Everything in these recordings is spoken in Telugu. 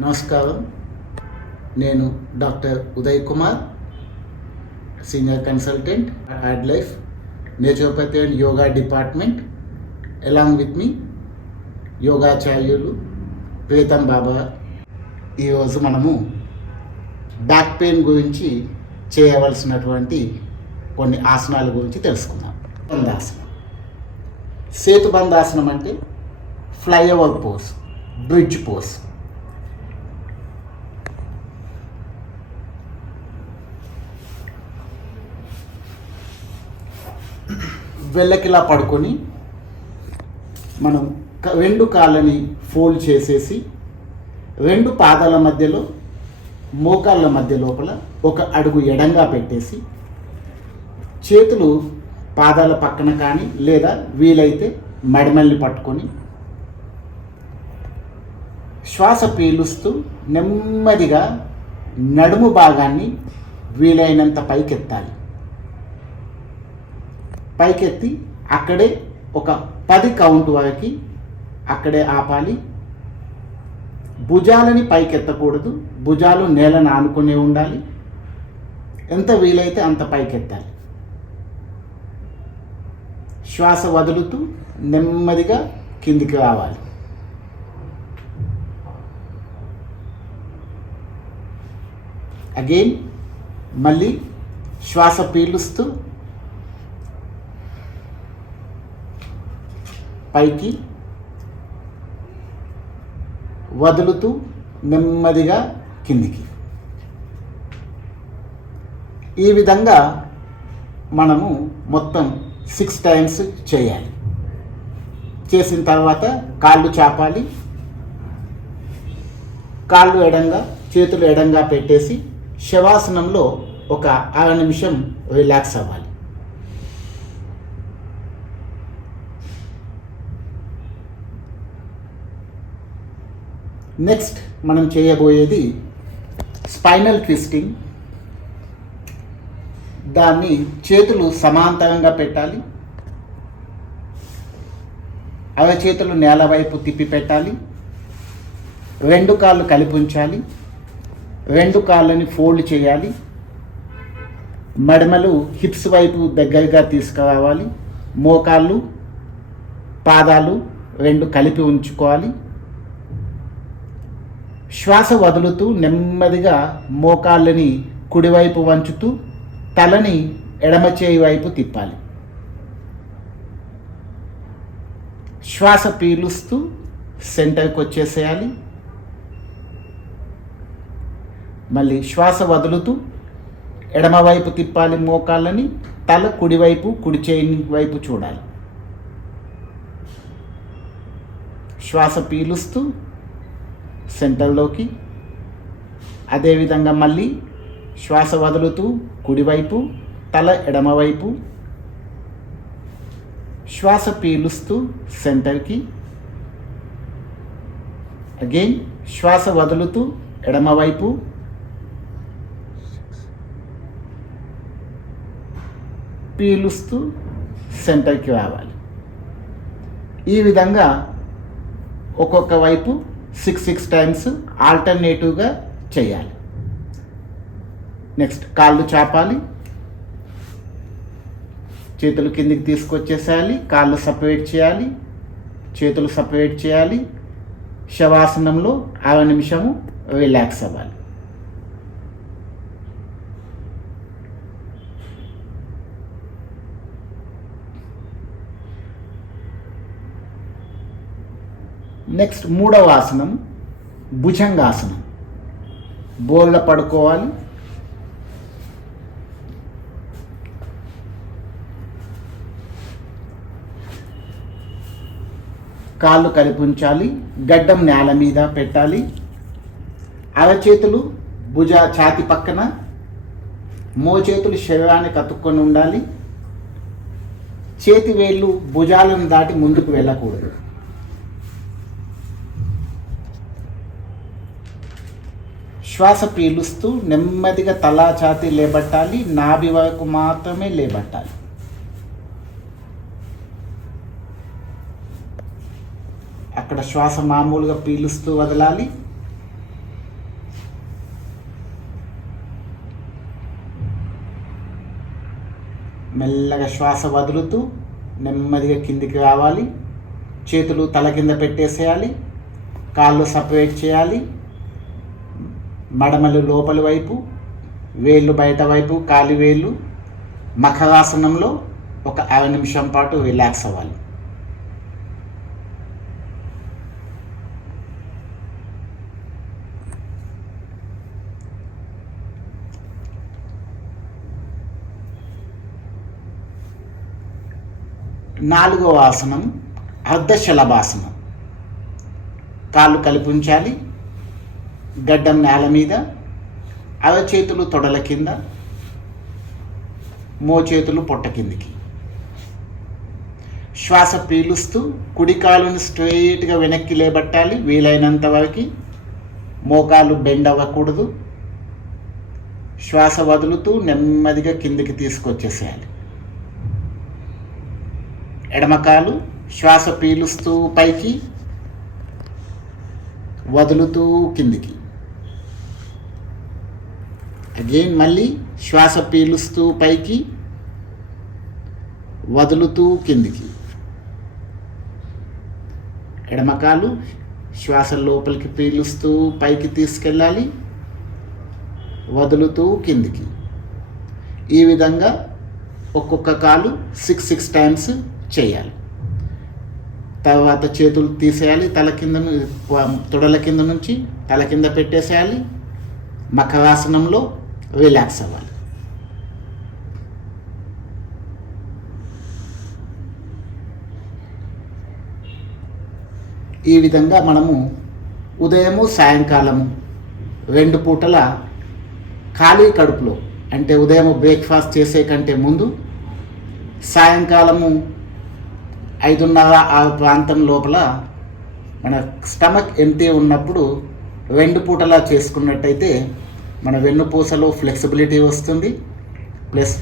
నమస్కారం. నేను doctor Uday Kumar, senior consultant at life naturopathy and yoga department. Along with మీ యోగాచార్యులు ప్రీతం బాబా. ఈరోజు మనము బ్యాక్ పెయిన్ గురించి చేయవలసినటువంటి కొన్ని ఆసనాల గురించి తెలుసుకుందాం. బంధాసనం. సేతుబంధాసనం అంటే ఫ్లైఓవర్ పోజ్, బ్రిడ్జ్ పోజ్. వెళ్ళకిలా పడుకొని మనం రెండు కాళ్ళని ఫోల్డ్ చేసేసి రెండు పాదాల మధ్యలో మోకాళ్ళ మధ్య లోపల ఒక అడుగు ఎడంగా పెట్టేసి చేతులు పాదాల పక్కన కానీ లేదా వీలైతే మడిమల్ని పట్టుకొని శ్వాస పీలుస్తూ నెమ్మదిగా నడుము భాగాన్ని వీలైనంత పైకెత్తాలి. పైకెత్తి అక్కడే ఒక 10 కౌంట్ వరకు అక్కడే ఆపాలి. భుజాలని పైకెత్తకూడదు, భుజాలు నేలను ఆనుకునే ఉండాలి. ఎంత వీలైతే అంత పైకెత్తాలి. శ్వాస వదులుతూ నెమ్మదిగా కిందికి రావాలి. అగైన్ మళ్ళీ శ్వాస పీలుస్తూ పైకి వదులుతూ నెమ్మదిగా కిందికి. ఈ విధంగా మనము మొత్తం 6 టైమ్స్ చేయాలి. చేసిన తర్వాత కాళ్ళు చాపాలి. కాళ్ళు ఎడంగా, చేతులు ఎడంగా పెట్టేసి శవాసనంలో ఒక 6 నిమిషం రిలాక్స్ అవ్వాలి. నెక్స్ట్ మనం చేయబోయేది స్పైనల్ ట్విస్టింగ్. దాన్ని చేతులు సమాంతరంగా పెట్టాలి. చేతులు నేల వైపు తిప్పి పెట్టాలి. రెండు కాళ్ళు కలిపి ఉంచాలి. రెండు కాళ్ళని ఫోల్డ్ చేయాలి. మడమలు హిప్స్ వైపు దగ్గరగా తీసుకురావాలి. మోకాళ్ళు పాదాలు రెండు కలిపి ఉంచుకోవాలి. శ్వాస వదులుతూ నెమ్మదిగా మోకాళ్ళని కుడివైపు వంచుతూ తలని ఎడమ చేయి వైపు తిప్పాలి. శ్వాస పీలుస్తూ సెంటర్కి వచ్చేసేయాలి. మళ్ళీ శ్వాస వదులుతూ ఎడమవైపు తిప్పాలి మోకాళ్ళని. తల కుడివైపు, కుడి చేయి వైపు చూడాలి. శ్వాస పీలుస్తూ సెంటర్లోకి. అదేవిధంగా మళ్ళీ శ్వాస వదులుతూ కుడివైపు, తల ఎడమవైపు. శ్వాస పీలుస్తూ సెంటర్కి. అగైన్ శ్వాస వదులుతూ ఎడమవైపు, పీలుస్తూ సెంటర్కి రావాలి. ఈ విధంగా ఒక్కొక్క వైపు 6 టైమ్స్ ఆల్టర్నేటివ్గా చేయాలి. నెక్స్ట్ కాళ్ళు చాపాలి. చేతులు కిందికి తీసుకొచ్చేసేయాలి. కాళ్ళు సపరేట్ చేయాలి. చేతులు సపరేట్ చేయాలి. శవాసనంలో 6 నిమిషము రిలాక్స్ అవ్వాలి. నెక్స్ట్ 3వ ఆసనం భుజంగాసనం. బోర్ల పడుకోవాలి. కాళ్ళు కలిపి ఉంచాలి. గడ్డం నేల మీద పెట్టాలి. అరచేతులు ఛాతి పక్కన, మోచేతులు శరీరానికి అతుక్కొని ఉండాలి. చేతి వేళ్ళు భుజాలను దాటి ముందుకు వెళ్ళకూడదు. శ్వాస పీలుస్తూ నెమ్మదిగా తలా ఛాతి లేబట్టాలి. నాభి వరకు మాత్రమే లేబట్టాలి. అక్కడ శ్వాస మామూలుగా పీలుస్తూ వదలాలి. మెల్లగా శ్వాస వదులుతూ నెమ్మదిగా కిందికి రావాలి. చేతులు తల కింద పెట్టేసేయాలి. కాళ్ళు సపరేట్ చేయాలి. మడమలు లోపలి వైపు, వేళ్ళు బయట వైపు, కాలి వేళ్ళు. మకరాసనంలో ఒక 60 నిమిషం పాటు రిలాక్స్ అవ్వాలి. నాలుగవ ఆసనం అర్ధశలభాసనం. కాళ్ళు కలిపి ఉంచాలి. గడ్డం నేల మీద, అరచేతులు తొడల కింద, మోచేతులు పొట్ట కిందికి. శ్వాస పీలుస్తూ కుడి కాలుని స్ట్రెయిట్గా వెనక్కి లేబట్టాలి. వీలైనంత వరకు మోకాలు బెండ్ అవ్వకూడదు. శ్వాస వదులుతూ నెమ్మదిగా కిందికి తీసుకొచ్చేసేయాలి. ఎడమకాలు శ్వాస పీలుస్తూ పైకి, వదులుతూ కిందికి. అగైన్ మళ్ళీ శ్వాస పీలుస్తూ పైకి, వదులుతూ కిందికి. ఎడమకాలు శ్వాస లోపలికి పీలుస్తూ పైకి తీసుకెళ్ళాలి, వదులుతూ కిందికి. ఈ విధంగా ఒక్కొక్క కాలు 6 టైమ్స్ చేయాలి. తర్వాత చేతులు తీసేయాలి. తల కింద, తొడల కింద నుంచి తల కింద పెట్టేసేయాలి. మకరాసనంలో రిలాక్స్ అవ్వాలి. ఈ విధంగా మనము ఉదయము సాయంకాలము 2 పూటల ఖాళీ కడుపులో, అంటే ఉదయం బ్రేక్ఫాస్ట్ చేసే కంటే ముందు, సాయంకాలము 5:30-6 ప్రాంతం లోపల మన స్టమక్ ఎంటీ ఉన్నప్పుడు 2 పూటలా చేసుకున్నట్టయితే మన వెన్నుపూసలో ఫ్లెక్సిబిలిటీ వస్తుంది. ప్లస్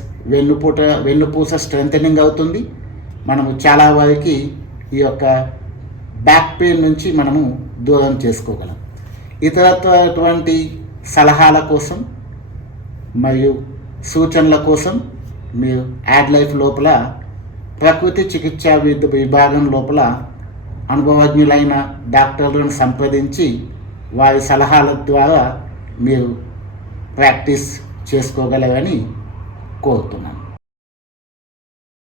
వెన్నుపూస స్ట్రెంథనింగ్ అవుతుంది. మనము చాలా వరకు ఈ యొక్క బ్యాక్ పెయిన్ నుంచి మనము దూరం చేసుకోగలం. ఇతరటువంటి సలహాల కోసం మరియు సూచనల కోసం మీరు యాడ్ లైఫ్ లోపల ప్రకృతి చికిత్సా విభాగం లోపల అనుభవజ్ఞులైన డాక్టర్లను సంప్రదించి వారి సలహాల ద్వారా మీరు ప్రాక్టీస్ చేసుకోగలరని కోరుతున్నాను.